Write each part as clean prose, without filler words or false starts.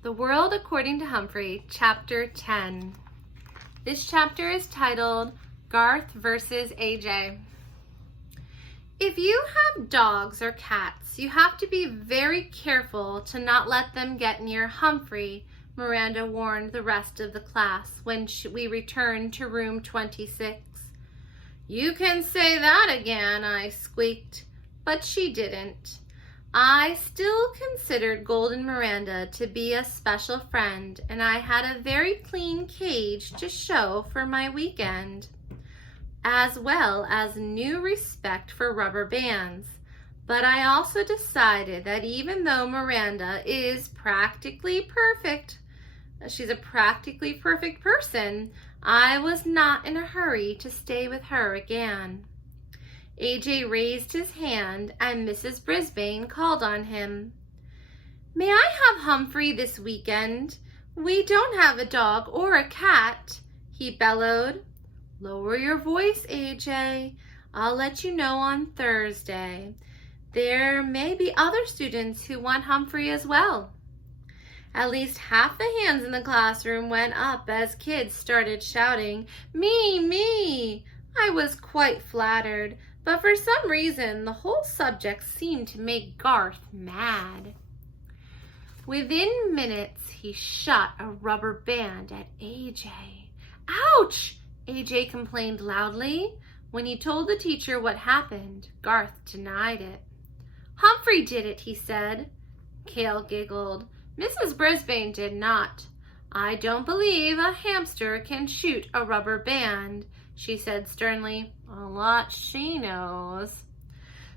The World According to Humphrey, Chapter 10. This chapter is titled Garth Versus A.J. If you have dogs or cats, you have to be very careful to not let them get near Humphrey, Miranda warned the rest of the class when we returned to room 26. You can say that again, I squeaked, but she didn't. I still considered Golden Miranda to be a special friend, and I had a very clean cage to show for my weekend, as well as new respect for rubber bands. But I also decided that even though Miranda is practically perfect, she's a practically perfect person, I was not in a hurry to stay with her again. A.J. raised his hand and Mrs. Brisbane called on him. May I have Humphrey this weekend? We don't have a dog or a cat, he bellowed. Lower your voice, A.J. I'll let you know on Thursday. There may be other students who want Humphrey as well. At least half the hands in the classroom went up as kids started shouting, Me, me! I was quite flattered, but for some reason the whole subject seemed to make Garth mad. Within minutes, he shot a rubber band at A.J. Ouch! A.J. complained loudly. When he told the teacher what happened, Garth denied it. Humphrey did it, he said. Cale giggled. Mrs. Brisbane did not. I don't believe a hamster can shoot a rubber band, she said sternly. A lot she knows.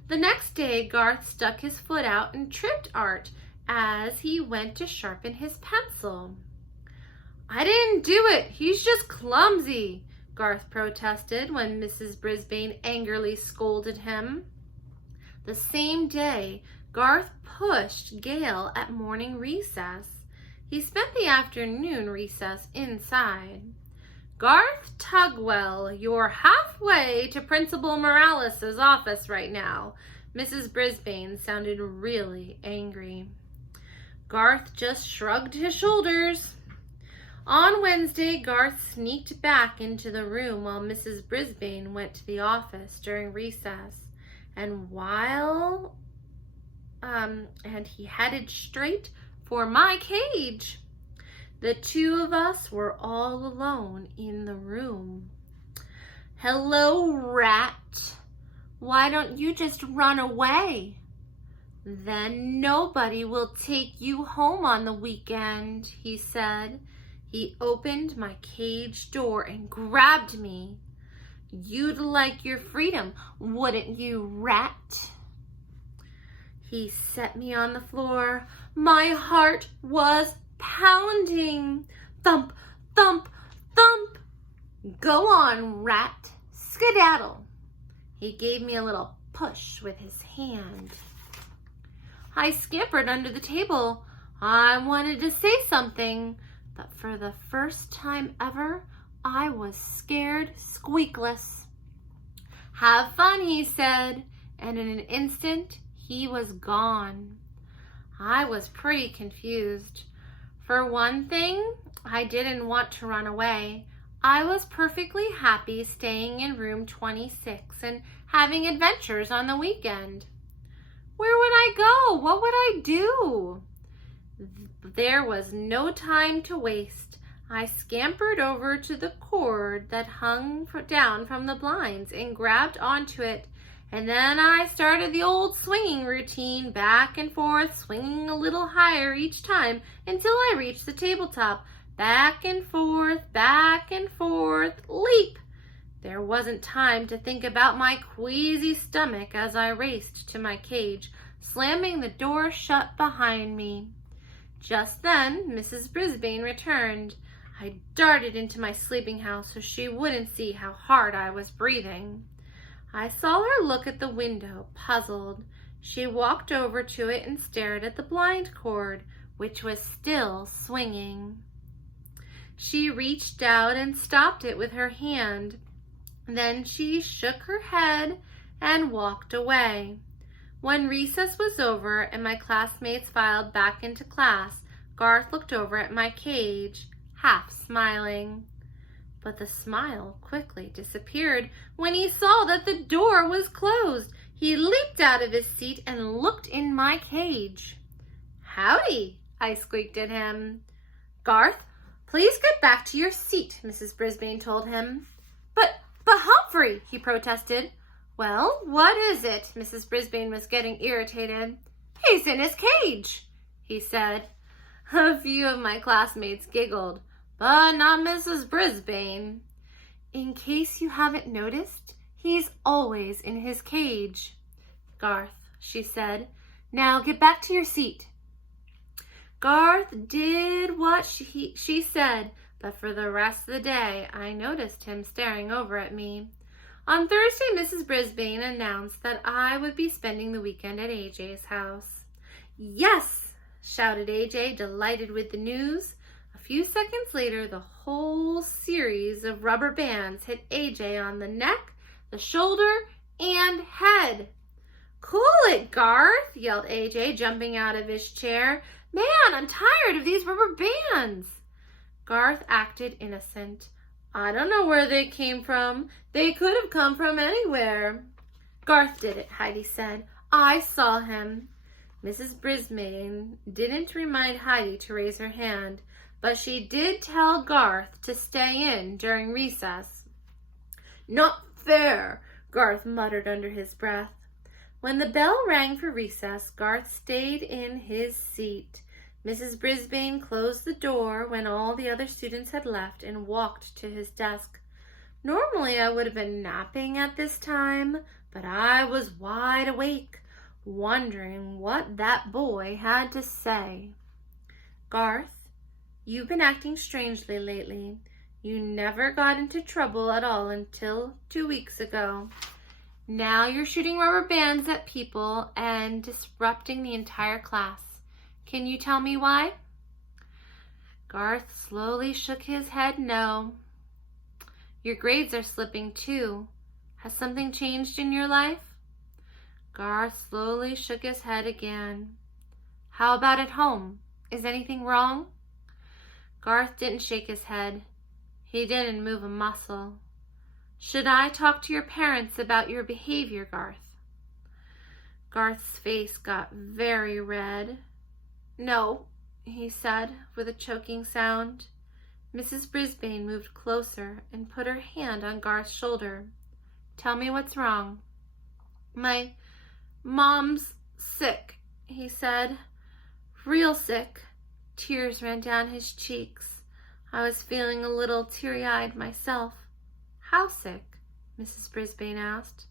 The next day, Garth stuck his foot out and tripped Art as he went to sharpen his pencil. I didn't do it. He's just clumsy, Garth protested when Mrs. Brisbane angrily scolded him. The same day, Garth pushed Gale at morning recess. He spent the afternoon recess inside. Garth Tugwell, you're halfway to Principal Morales' office right now. Mrs. Brisbane sounded really angry. Garth just shrugged his shoulders. On Wednesday, Garth sneaked back into the room while Mrs. Brisbane went to the office during recess. And he headed straight for my cage. The two of us were all alone in the room. Hello, rat. Why don't you just run away? Then nobody will take you home on the weekend, he said. He opened my cage door and grabbed me. You'd like your freedom, wouldn't you, rat? He set me on the floor. My heart was pounding. Thump, thump, thump. Go on, rat. Skedaddle. He gave me a little push with his hand. I scampered under the table. I wanted to say something, but for the first time ever, I was scared squeakless. Have fun, he said, and in an instant, he was gone. I was pretty confused. For one thing, I didn't want to run away. I was perfectly happy staying in room 26 and having adventures on the weekend. Where would I go? What would I do? There was no time to waste. I scampered over to the cord that hung down from the blinds and grabbed onto it. And then I started the old swinging routine, back and forth, swinging a little higher each time until I reached the tabletop. Back and forth, leap! There wasn't time to think about my queasy stomach as I raced to my cage, slamming the door shut behind me. Just then, Mrs. Brisbane returned. I darted into my sleeping house so she wouldn't see how hard I was breathing. I saw her look at the window, puzzled. She walked over to it and stared at the blind cord, which was still swinging. She reached out and stopped it with her hand. Then she shook her head and walked away. When recess was over and my classmates filed back into class, Garth looked over at my cage, half smiling. But the smile quickly disappeared when he saw that the door was closed. He leaped out of his seat and looked in my cage. "Howdy," I squeaked at him. "Garth, please get back to your seat," Mrs. Brisbane told him. But Humphrey," he protested. "Well, what is it?" Mrs. Brisbane was getting irritated. "He's in his cage," he said. A few of my classmates giggled, but not Mrs. Brisbane. "In case you haven't noticed, he's always in his cage." "Garth," she said, "now get back to your seat." Garth did what she said, but for the rest of the day, I noticed him staring over at me. On Thursday, Mrs. Brisbane announced that I would be spending the weekend at AJ's house. "Yes!" shouted AJ, delighted with the news. A few seconds later, the whole series of rubber bands hit AJ on the neck, the shoulder, and head. "Cool it, Garth!" yelled AJ, jumping out of his chair. "Man, I'm tired of these rubber bands." Garth acted innocent. "I don't know where they came from. They could have come from anywhere." "Garth did it," Heidi said. "I saw him." Mrs. Brisbane didn't remind Heidi to raise her hand, but she did tell Garth to stay in during recess. "Not fair," Garth muttered under his breath. When the bell rang for recess, Garth stayed in his seat. Mrs. Brisbane closed the door when all the other students had left and walked to his desk. Normally I would have been napping at this time, but I was wide awake, wondering what that boy had to say. "Garth, you've been acting strangely lately. You never got into trouble at all until 2 weeks ago. Now you're shooting rubber bands at people and disrupting the entire class. Can you tell me why?" Garth slowly shook his head no. "Your grades are slipping too. Has something changed in your life?" Garth slowly shook his head again. "How about at home? Is anything wrong?" Garth didn't shake his head. He didn't move a muscle. "Should I talk to your parents about your behavior, Garth?" Garth's face got very red. "No," he said with a choking sound. Mrs. Brisbane moved closer and put her hand on Garth's shoulder. "Tell me what's wrong." "My mom's sick," he said. "Real sick." Tears ran down his cheeks. I was feeling a little teary-eyed myself. "How sick?" Mrs. Brisbane asked.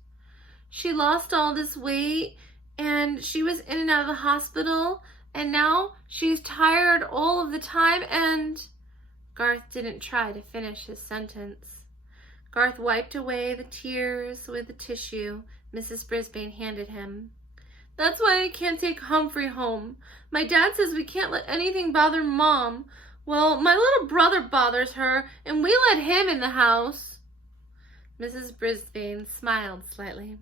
"She lost all this weight, and she was in and out of the hospital, and now she's tired all of the time, and—" Garth didn't try to finish his sentence. Garth wiped away the tears with the tissue Mrs. Brisbane handed him. "That's why I can't take Humphrey home. My dad says we can't let anything bother Mom. Well, my little brother bothers her, and we let him in the house." Mrs. Brisbane smiled slightly.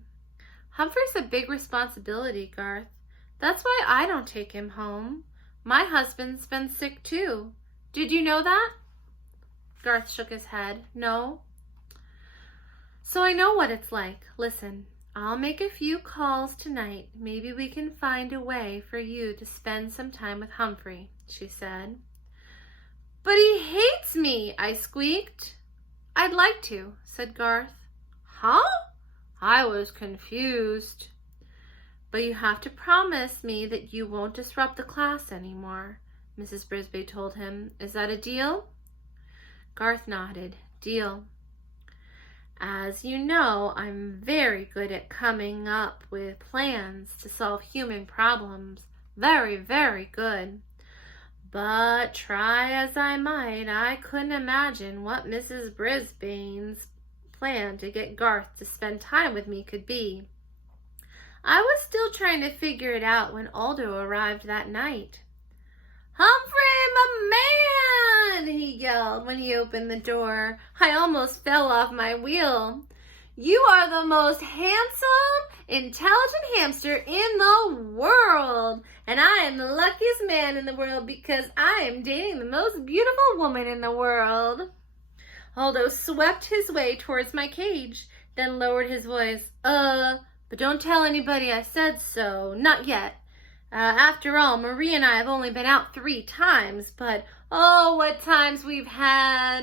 "Humphrey's a big responsibility, Garth. That's why I don't take him home. My husband's been sick too. Did you know that?" Garth shook his head. "No." "So I know what it's like. Listen, I'll make a few calls tonight. Maybe we can find a way for you to spend some time with Humphrey," she said. "But he hates me," I squeaked. "I'd like to," said Garth. "Huh?" I was confused. "But you have to promise me that you won't disrupt the class anymore," Mrs. Brisbane told him. "Is that a deal?" Garth nodded. "Deal." "As you know, I'm very good at coming up with plans to solve human problems. Very, very good. But try as I might, I couldn't imagine what Mrs. Brisbane's plan to get Garth to spend time with me could be. I was still trying to figure it out when Aldo arrived that night. "Humphrey, my man!" he yelled when he opened the door. I almost fell off my wheel. You are the most handsome, intelligent hamster in the world. And I am the luckiest man in the world because I am dating the most beautiful woman in the world. Aldo swept his way towards my cage, then lowered his voice. But don't tell anybody I said so. Not yet. After all, Marie and I have only been out 3 times, but oh, what times we've had.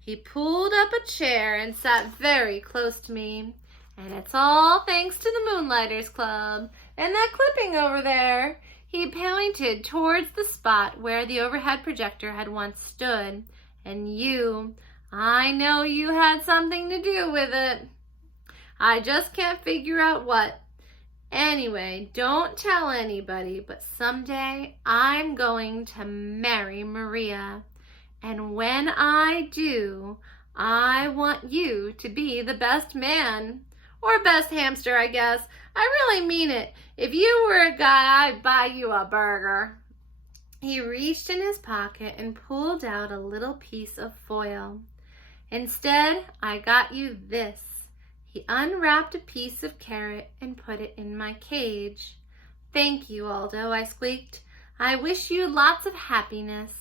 He pulled up a chair and sat very close to me. And it's all thanks to the Moonlighters Club and that clipping over there. He pointed towards the spot where the overhead projector had once stood. And you, I know you had something to do with it. I just can't figure out what. Anyway, don't tell anybody, but someday I'm going to marry Maria. And when I do, I want you to be the best man. Or best hamster, I guess. I really mean it. If you were a guy, I'd buy you a burger. He reached in his pocket and pulled out a little piece of foil. Instead, I got you this. He unwrapped a piece of carrot and put it in my cage. Thank you, Aldo, I squeaked. I wish you lots of happiness.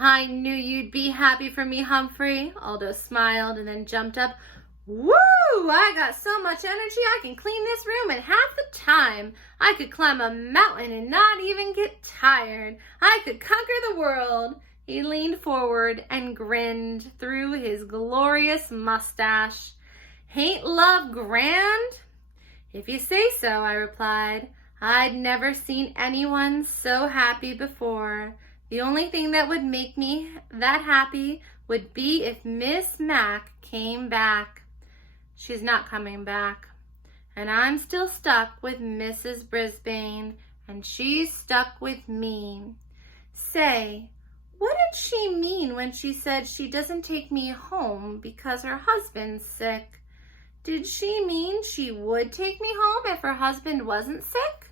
I knew you'd be happy for me, Humphrey. Aldo smiled and then jumped up. Woo! I got so much energy I can clean this room in half the time. I could climb a mountain and not even get tired. I could conquer the world. He leaned forward and grinned through his glorious mustache. Ain't love grand? If you say so, I replied. I'd never seen anyone so happy before. The only thing that would make me that happy would be if Miss Mac came back. She's not coming back. And I'm still stuck with Mrs. Brisbane, and she's stuck with me. Say, what did she mean when she said she doesn't take me home because her husband's sick? Did she mean she would take me home if her husband wasn't sick?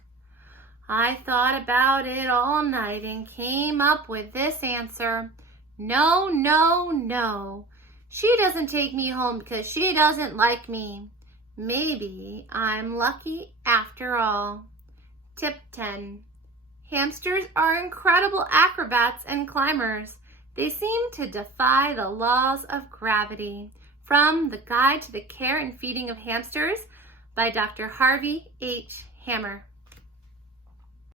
I thought about it all night and came up with this answer. No, no, no. She doesn't take me home because she doesn't like me. Maybe I'm lucky after all. Tip 10. Hamsters are incredible acrobats and climbers. They seem to defy the laws of gravity. From The Guide to the Care and Feeding of Hamsters by Dr. Harvey H. Hammer.